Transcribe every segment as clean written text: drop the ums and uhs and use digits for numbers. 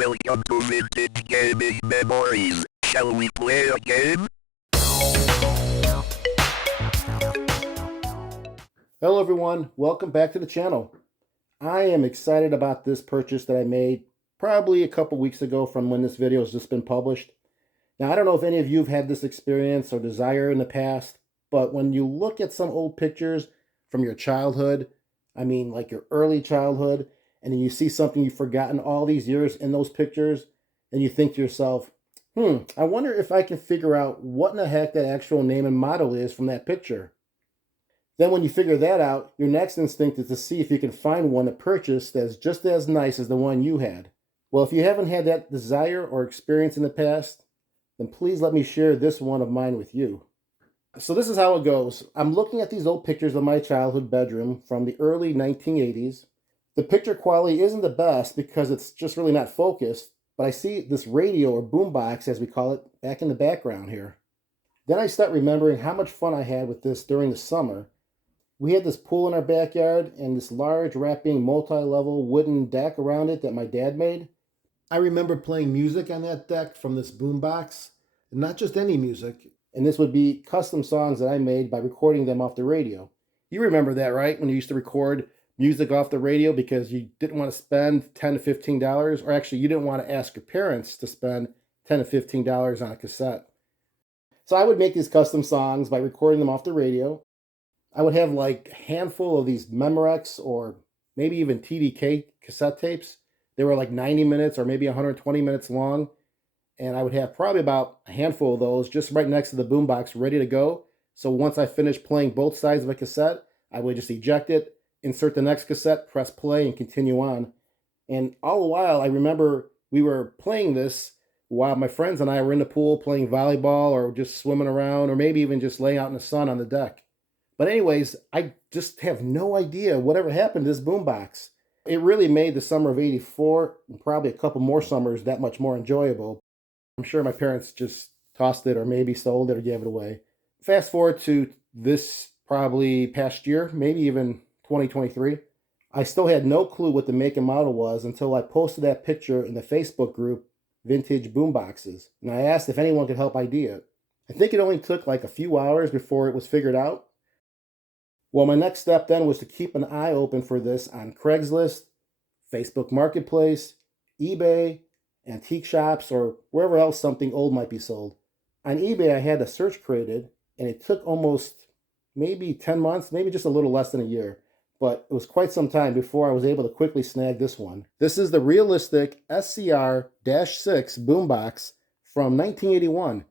Welcome to Vintage Gaming Memories. Shall we play a game? Hello everyone, welcome back to the channel. I am excited about this purchase that I made probably a couple weeks ago from when this video has just been published. Now I don't know if any of you have had this experience or desire in the past, but when you look at some old pictures from your childhood, I mean like your early childhood, and then you see something you've forgotten all these years in those pictures, and you think to yourself, I wonder if I can figure out what in the heck that actual name and model is from that picture. Then when you figure that out, your next instinct is to see if you can find one to purchase that's just as nice as the one you had. Well, if you haven't had that desire or experience in the past, then please let me share this one of mine with you. So this is how it goes. I'm looking at these old pictures of my childhood bedroom from the early 1980s. The picture quality isn't the best because it's just really not focused, but I see this radio or boombox, as we call it, back in the background here. Then I start remembering how much fun I had with this during the summer. We had this pool in our backyard and this large wrapping multi-level wooden deck around it that my dad made. I remember playing music on that deck from this boombox, and not just any music. And this would be custom songs that I made by recording them off the radio. You remember that, right? When you used to record music off the radio because you didn't want to spend $10 to $15, or actually you didn't want to ask your parents to spend $10 to $15 on a cassette. So I would make these custom songs by recording them off the radio. I would have like a handful of these Memorex or maybe even TDK cassette tapes. They were like 90 minutes or maybe 120 minutes long. And I would have probably about a handful of those just right next to the boombox ready to go. So once I finished playing both sides of a cassette, I would just eject it, insert the next cassette, press play, and continue on. And all the while, I remember we were playing this while my friends and I were in the pool playing volleyball or just swimming around or maybe even just laying out in the sun on the deck. But anyways, I just have no idea whatever happened to this boombox. It really made the summer of '84 and probably a couple more summers that much more enjoyable. I'm sure my parents just tossed it or maybe sold it or gave it away. Fast forward to this probably past year, maybe even 2023. I still had no clue what the make and model was until I posted that picture in the Facebook group, Vintage Boomboxes. And I asked if anyone could help ID it. I think it only took like a few hours before it was figured out. Well, my next step then was to keep an eye open for this on Craigslist, Facebook Marketplace, eBay, antique shops, or wherever else something old might be sold. On eBay, I had a search created, and it took almost maybe 10 months, maybe just a little less than a year. But it was quite some time before I was able to quickly snag this one. This is the realistic SCR-6 boombox from 1981.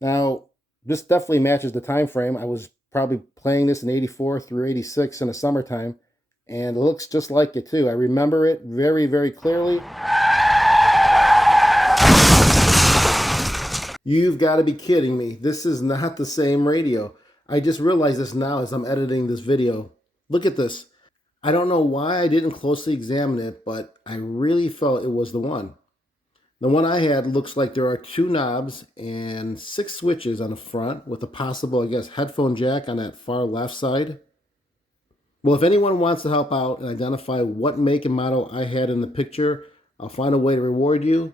Now, this definitely matches the time frame. I was probably playing this in 84 through 86 in the summertime, and it looks just like it too. I remember it very, very clearly. You've got to be kidding me. This is not the same radio. I just realized this now as I'm editing this video. Look at this. I don't know why I didn't closely examine it, but I really felt it was the one. The one I had looks like there are 2 knobs and 6 switches on the front with a possible, I guess, headphone jack on that far left side. Well, if anyone wants to help out and identify what make and model I had in the picture, I'll find a way to reward you.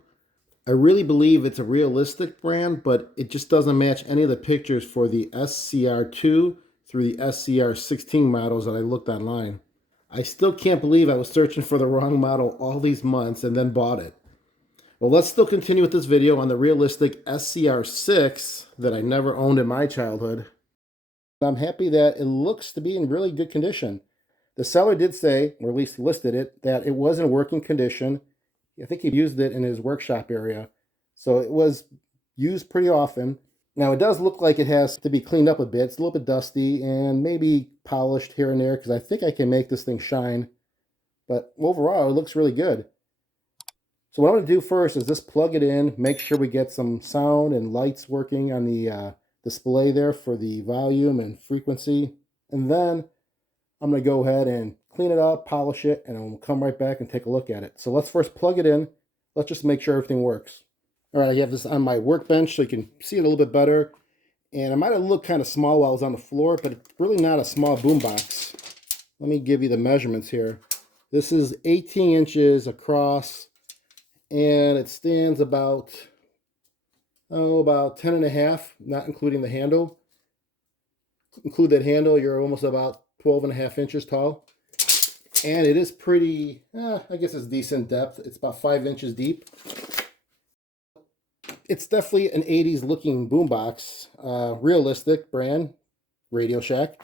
I really believe it's a realistic brand, but it just doesn't match any of the pictures for the SCR-2 through the SCR-16 models that I looked online. I still can't believe I was searching for the wrong model all these months and then bought it. Well, let's still continue with this video on the realistic SCR-6 that I never owned in my childhood. I'm happy that it looks to be in really good condition. The seller did say, or at least listed it, that it was in working condition. I think he used it in his workshop area. So it was used pretty often. Now it does look like it has to be cleaned up a bit. It's a little bit dusty and maybe polished here and there because I think I can make this thing shine. But overall, it looks really good. So what I'm going to do first is just plug it in, make sure we get some sound and lights working on the display there for the volume and frequency. And then I'm going to go ahead and clean it up, polish it, and we'll come right back and take a look at it. So let's first plug it in. Let's just make sure everything works. All right, I have this on my workbench so you can see it a little bit better. And it might have looked kind of small while I was on the floor, but it's really not a small boombox. Let me give you the measurements here. This is 18 inches across and it stands about, about 10.5, not including the handle. Include that handle, you're almost about 12.5 inches tall. And it is pretty, I guess it's decent depth. It's about 5 inches deep. It's definitely an 80s looking boombox. Realistic brand, Radio Shack.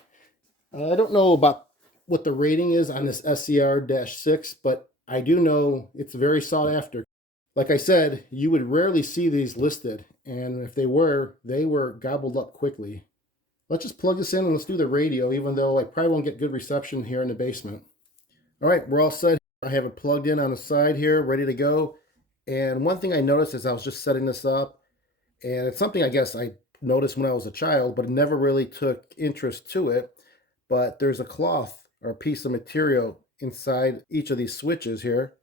I don't know about what the rating is on this SCR-6, but I do know it's very sought after. Like I said, you would rarely see these listed, and if they were gobbled up quickly. Let's just plug this in and let's do the radio, even though I probably won't get good reception here in the basement. All right, we're all set. I have it plugged in on the side here, ready to go. And one thing I noticed as I was just setting this up, and it's something I guess I noticed when I was a child, but never really took interest to it, but there's a cloth or a piece of material inside each of these switches here,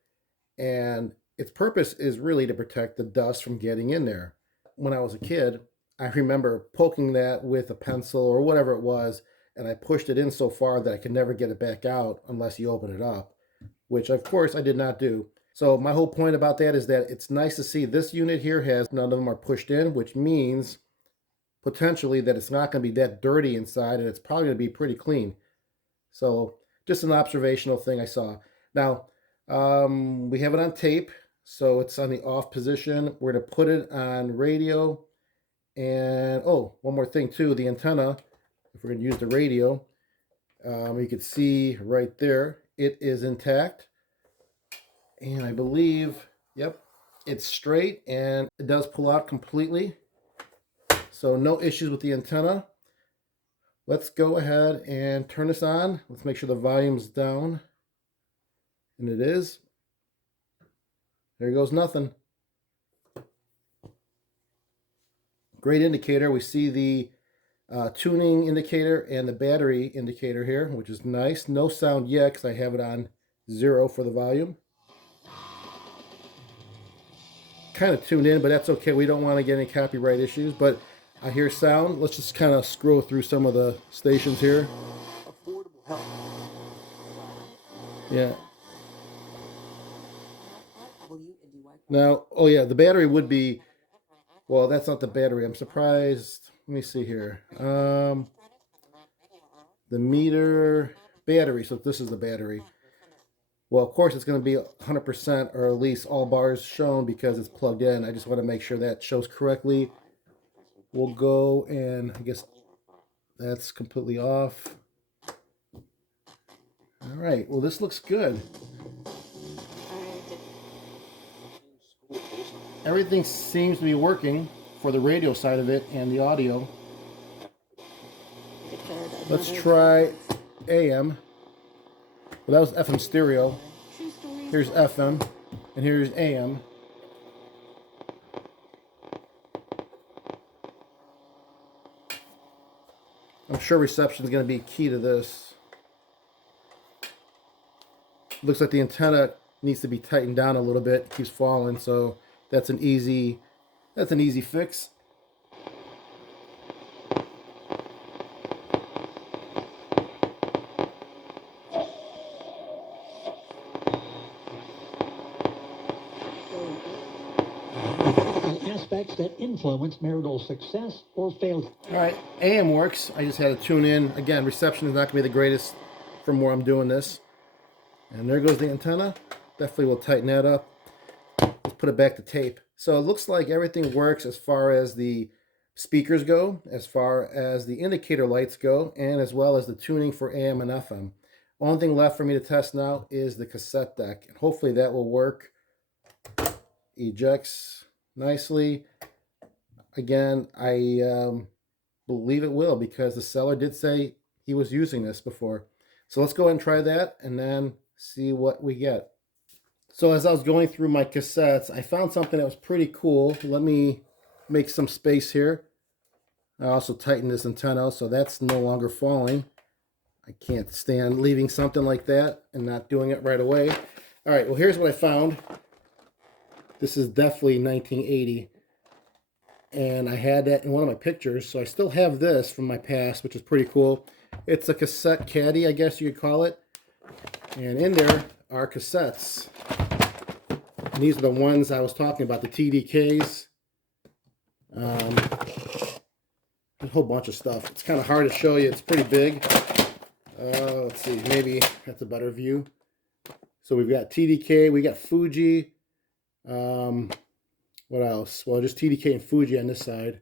and its purpose is really to protect the dust from getting in there. When I was a kid, I remember poking that with a pencil or whatever it was, and I pushed it in so far that I could never get it back out unless you open it up, which of course I did not do. So my whole point about that is that it's nice to see this unit here has none of them are pushed in, which means potentially that it's not going to be that dirty inside, and it's probably going to be pretty clean. So just an observational thing I saw. Now, we have it on tape, so it's on the off position. We're going to put it on radio. And, oh, one more thing too, the antenna, if we're going to use the radio, you can see right there, it is intact. And I believe, yep, it's straight and it does pull out completely. So no issues with the antenna. Let's go ahead and turn this on. Let's make sure the volume's down. And it is. There goes nothing. Great indicator. We see the tuning indicator and the battery indicator here, which is nice. No sound yet because I have it on 0 for the volume. Kind of tuned in, but that's okay. We don't want to get any copyright issues, but I hear sound. Let's just kind of scroll through some of the stations here. Yeah. Now, oh yeah, the battery would be, well, that's not the battery. I'm surprised. Let me see here. The meter battery. So this is the battery. Well, of course, it's going to be 100% or at least all bars shown because it's plugged in. I just want to make sure that shows correctly. We'll go and I guess that's completely off. All right. Well, this looks good. Everything seems to be working for the radio side of it and the audio. Let's try AM. Well, that was FM stereo. Here's FM, and here's AM. I'm sure reception is going to be key to this. Looks like the antenna needs to be tightened down a little bit. It keeps falling, so that's an easy fix. Aspects that influence marital success or failure. All right, AM works. I just had to tune in. Again, reception is not going to be the greatest from where I'm doing this. And there goes the antenna. Definitely will tighten that up. Let's put it back to tape. So it looks like everything works as far as the speakers go, as far as the indicator lights go, and as well as the tuning for AM and FM. Only thing left for me to test now is the cassette deck. And hopefully that will work. Ejects nicely. Again, I believe it will because the seller did say he was using this before. So let's go ahead and try that and then see what we get. So as I was going through my cassettes, I found something that was pretty cool. Let me make some space here. I also tightened this antenna so that's no longer falling. I can't stand leaving something like that and not doing it right away. All right, well, here's what I found. This is definitely 1980. And I had that in one of my pictures, so I still have this from my past, which is pretty cool. It's a cassette caddy, I guess you could call it. And in there are cassettes. And these are the ones I was talking about, the TDKs. A whole bunch of stuff. It's kind of hard to show you. It's pretty big. Let's see, maybe that's a better view. So we've got TDK, we got Fuji. What else? Well, just TDK and Fuji on this side.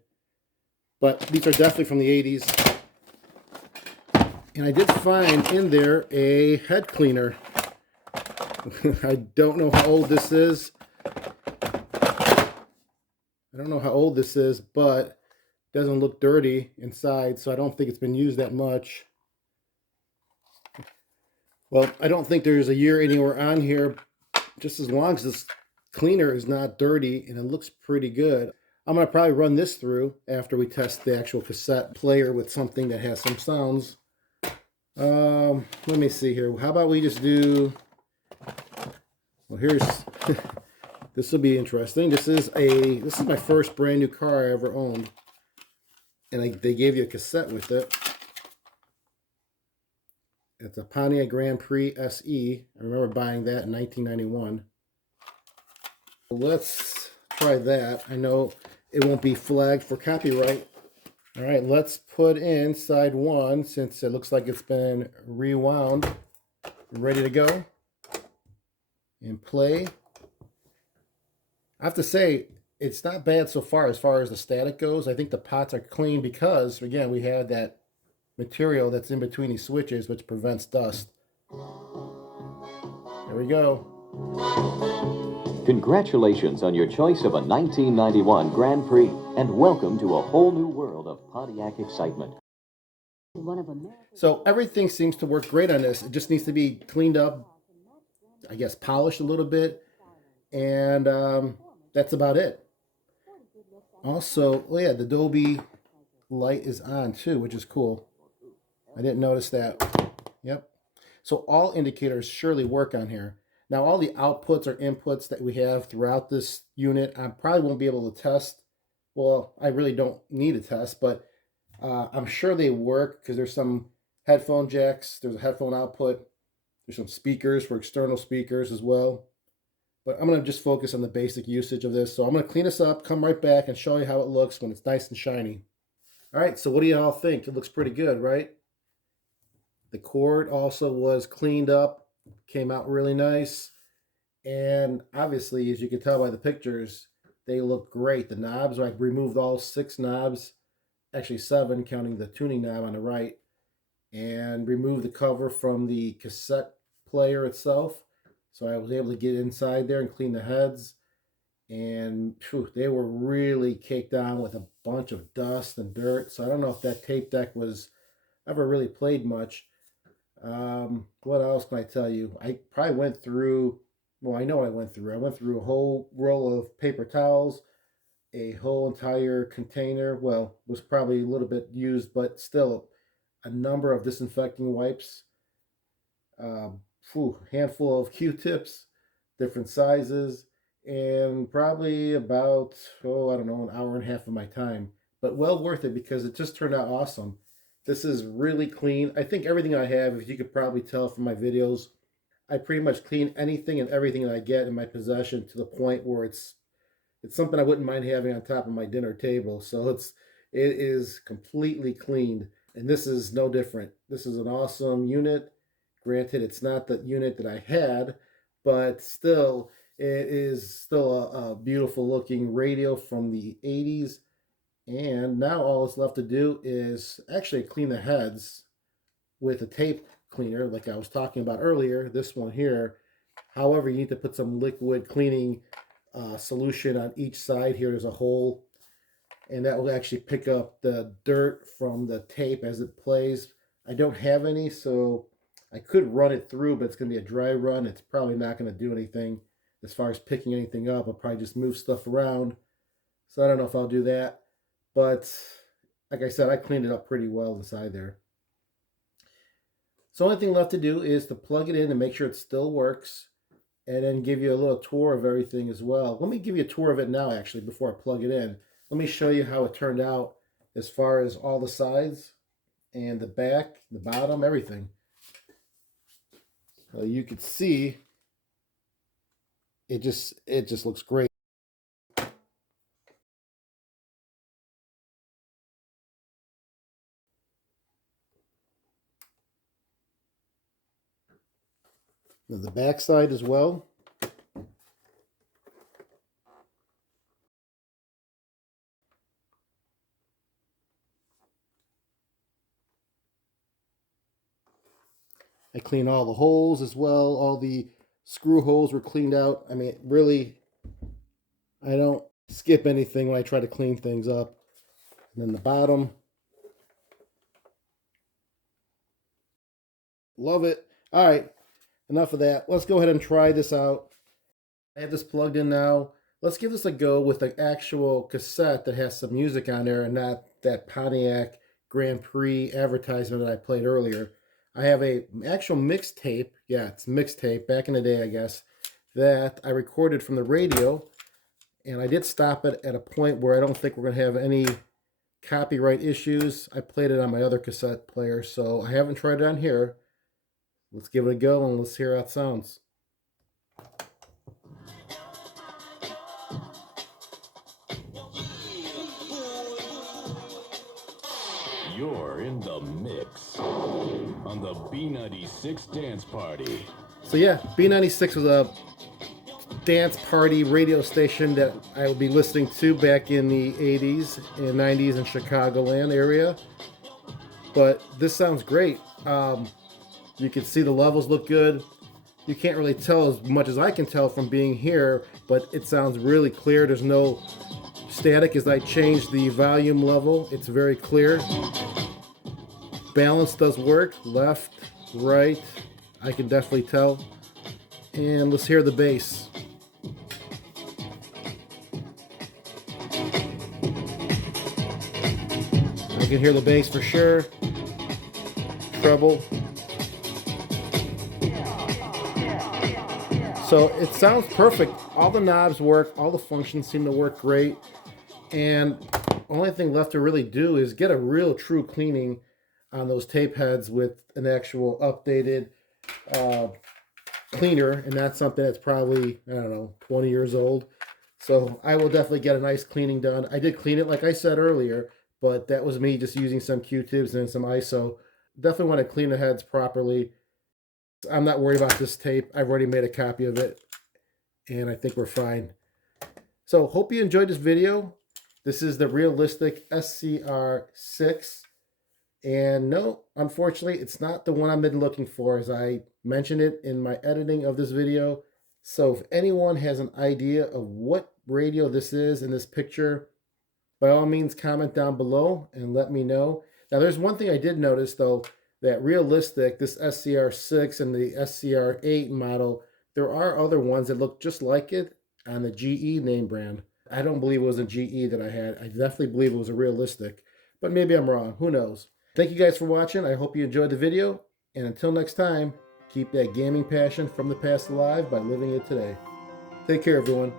But these are definitely from the 80s. And I did find in there a head cleaner. I don't know how old this is. But it doesn't look dirty inside, so I don't think it's been used that much. Well, I don't think there's a year anywhere on here, just as long as this cleaner is not dirty and it looks pretty good. I'm going to probably run this through after we test the actual cassette player with something that has some sounds. Let me see here. How about we just do, well, here's, this will be interesting. This is my first brand new car I ever owned. And they gave you a cassette with it. It's a Pontiac Grand Prix SE. I remember buying that in 1991. Let's try that. I know it won't be flagged for copyright. All right, let's put in side 1 since it looks like it's been rewound. Ready to go. And play. I have to say, it's not bad so far as the static goes. I think the pots are clean because, again, we have that material that's in between these switches which prevents dust. There we go. Congratulations on your choice of a 1991 Grand Prix, and welcome to a whole new world of Pontiac excitement. So everything seems to work great on this. It just needs to be cleaned up, I guess polished a little bit, and that's about it. Also, oh yeah, the Dolby light is on too, which is cool. I didn't notice that. Yep. So all indicators surely work on here. Now all the outputs or inputs that we have throughout this unit, I probably won't be able to test. Well, I really don't need a test, but I'm sure they work because there's some headphone jacks, there's a headphone output, there's some speakers for external speakers as well. But I'm going to just focus on the basic usage of this. So I'm going to clean this up, come right back, and show you how it looks when it's nice and shiny. All right, so what do you all think? It looks pretty good, right? The cord also was cleaned up, came out really nice. And obviously, as you can tell by the pictures, they look great. The knobs, I removed all 6 knobs, actually 7, counting the tuning knob on the right, and removed the cover from the cassette player itself. So I was able to get inside there and clean the heads. And phew, they were really caked on with a bunch of dust and dirt. So I don't know if that tape deck was ever really played much. What else can I tell you? I probably went through, well, I know what I went through. I went through a whole roll of paper towels, a whole entire container. Well, was probably a little bit used, but still a number of disinfecting wipes. Handful of Q-tips, different sizes, and probably about, I don't know, an hour and a half of my time. But well worth it because it just turned out awesome. This is really clean. I think everything I have, if you could probably tell from my videos, I pretty much clean anything and everything that I get in my possession to the point where it's something I wouldn't mind having on top of my dinner table. So it is completely cleaned, and this is no different. This is an awesome unit. Granted, it's not the unit that I had, but still, it is still a beautiful looking radio from the 80s. And now all that's left to do is actually clean the heads with a tape cleaner like I was talking about earlier, this one here. However, you need to put some liquid cleaning solution on each side here. There's a hole, and that will actually pick up the dirt from the tape as it plays. I don't have any, so I could run it through, but it's going to be a dry run. It's probably not going to do anything as far as picking anything up. I'll probably just move stuff around. So I don't know if I'll do that. But like I said, I cleaned it up pretty well inside there. So the only thing left to do is to plug it in and make sure it still works, and then give you a little tour of everything as well. Let me give you a tour of it now, actually, before I plug it in. Let me show you how it turned out as far as all the sides and the back, the bottom, everything. So you could see it just looks great. Now the back side as well. I cleaned all the holes as well. All the screw holes were cleaned out. I mean, really, I don't skip anything when I try to clean things up. And then the bottom. Love it. All right, enough of that. Let's go ahead and try this out. I have this plugged in now. Let's give this a go with the actual cassette that has some music on there and not that Pontiac Grand Prix advertisement that I played earlier. I have a actual mixtape, yeah, it's mixtape, back in the day, I guess, that I recorded from the radio, and I did stop it at a point where I don't think we're going to have any copyright issues. I played it on my other cassette player, so I haven't tried it on here. Let's give it a go, and let's hear how it sounds. You're in the mix on the B96 Dance Party. So yeah, B96 was a dance party radio station that I would be listening to back in the 80s and 90s in Chicagoland area. But this sounds great. You can see the levels look good. You can't really tell as much as I can tell from being here, but it sounds really clear. There's no static as I change the volume level. It's very clear. Balance does work. Left, right, I can definitely tell. And let's hear the bass. I can hear the bass for sure. Treble. So it sounds perfect. All the knobs work. All the functions seem to work great. And only thing left to really do is get a real true cleaning on those tape heads with an actual updated cleaner. And that's something that's probably, I don't know, 20 years old. So I will definitely get a nice cleaning done. I did clean it like I said earlier, but that was me just using some Q-tips and some ISO. Definitely want to clean the heads properly. I'm not worried about this tape. I've already made a copy of it, and I think we're fine. So hope you enjoyed this video. This is the realistic SCR-6. And no, unfortunately, it's not the one I've been looking for, as I mentioned it in my editing of this video. So if anyone has an idea of what radio this is in this picture, by all means, comment down below and let me know. Now, there's one thing I did notice, though, that realistic, this SCR-6 and the SCR-8 model, there are other ones that look just like it on the GE name brand. I don't believe it was a GE that I had. I definitely believe it was a realistic, but maybe I'm wrong. Who knows? Thank you guys for watching. I hope you enjoyed the video. And until next time, keep that gaming passion from the past alive by living it today. Take care, everyone.